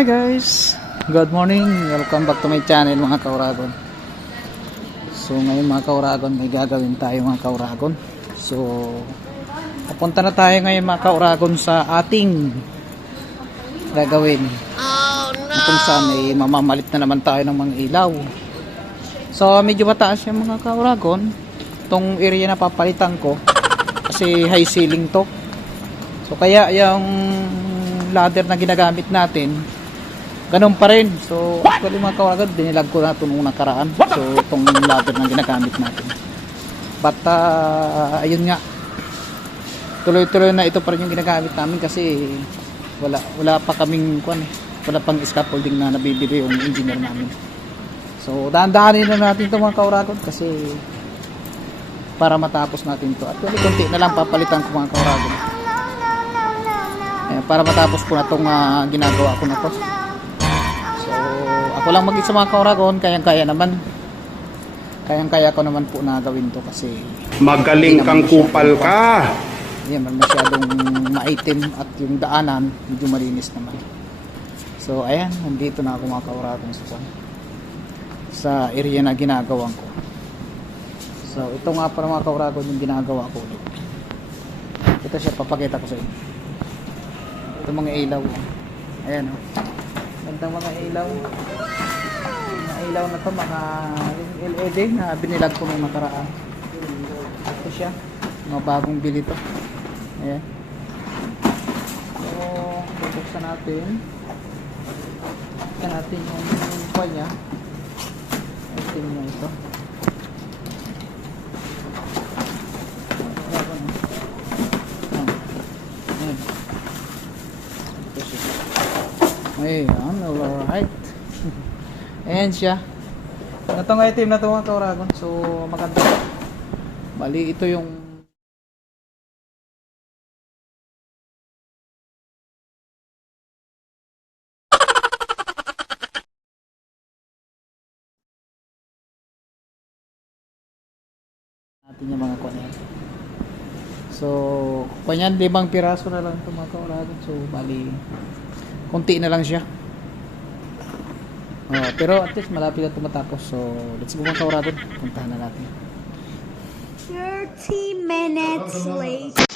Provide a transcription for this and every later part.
Hi guys! Good morning! Welcome back to my channel mga kauragon. So ngayon mga kauragon, may gagawin tayo mga kauragon. So papunta na tayo ngayon mga kauragon sa ating gagawin. Oh, no! Kung saan ay mamamalit na naman tayo ng mga ilaw. So medyo mataas yung mga kauragon. Itong area na papalitan ko kasi high ceiling to. So kaya yung ladder na ginagamit natin ganun pa rin. So actually mga kauragon, dinilag ko na ito nung nakaraan. So itong ladder na ginagamit natin, but ayun nga, tuloy-tuloy na ito pa rin yung ginagamit namin kasi wala pa kaming wala pang scaffolding na nabibili yung engineer namin. So dahan-dahanin na natin ito mga kauragon kasi para matapos natin to. Actually konti na lang papalitan ko mga kauragon para matapos ko na itong ginagawa ko na to. So ako lang mag-isa mga kauragon, kayang-kaya ko naman po na gawin to kasi magaling kang kupal ka. Yan, masyadong maitim at yung daanan medyo malinis naman. So ayan, nandito na ako mga kauragon sa area na ginagawa ko. So ito nga para mga kauragon yung ginagawa ko ulit. Ito siya, papakita ko sa inyo. Ito mga ilaw. Ayan o. Gandang mga ilaw. Mga ilaw na to, mga LED na binilag ko nung nakaraan. Ito siya. Mga bagong bili to. Ayan. So, bubuksan natin. Buksan natin yung kuha niya. Item niya ito. Ayan, alright. Ayan siya. Itong item na ito mga kauragon. So, maganda. Bali, ito yung natin yung mga kuwan. So, kanyan 5 piraso na lang ito mga kauragon. So, bali, konti na lang siya. Pero at least malapit na tumatapos. So let's go mga kauragon, puntahan na natin. 30 minutes later.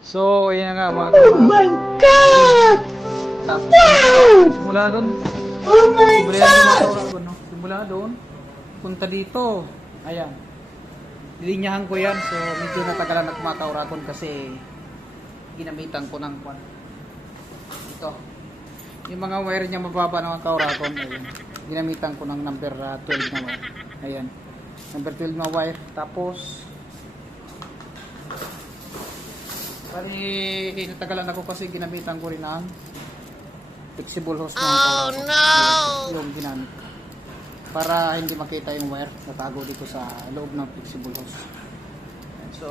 So, ayan nga mga kauragon. Oh my God! Tapos, simula doon. Oh my God! No? Simula doon. Punta dito. Ayan. Lilinyahan ko yan. So, medyo natagalan na mga kauragon kasi ginamitan ko ng kwan. Ito. Yung mga wire niya mababa ng mga kauragon. Ayan. Ginamitan ko ng number 12 na wire. Ayan. Number 12 na wire. Tapos, bali, natagalan ako kasi ginamitan ko rin ang flexible hose ng kauragon. No! Yung ginamit ko. Para hindi makita yung wire, natago dito sa loob ng flexible hose. So,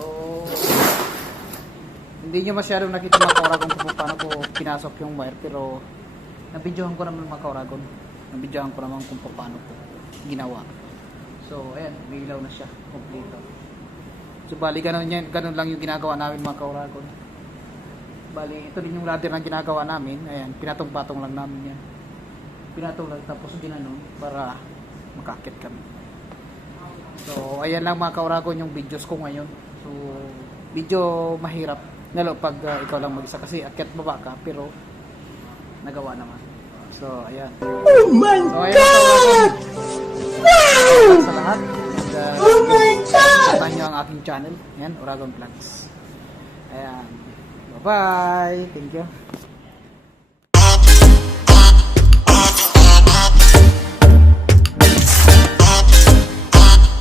hindi nyo masyadong nakita mga kauragon kung paano ko pinasok yung wire, pero nabidyohan ko naman mga kauragon. Nabidyohan ko naman kung paano ko ginawa. So, ayan, may ilaw na siya, kompleto. So, bali, ganun lang yung ginagawa namin mga kauragon. Bali, ito din yung ladder na ginagawa namin. Ayan, pinatong-patong lang namin yan. Pinatong lang, tapos ginanon para makakit kami. So, ayan lang mga kauragon yung videos ko ngayon. So, video mahirap. Lalo pag ikaw lang mag-isa kasi akyat baba ka, pero nagawa naman. So, ayan. Oh my God! Wow! Sa lahat. And, oh my God! Sundan nyo ang aking channel. Ayan, Uragon Vlogs. Ayan. Bye-bye! Thank you.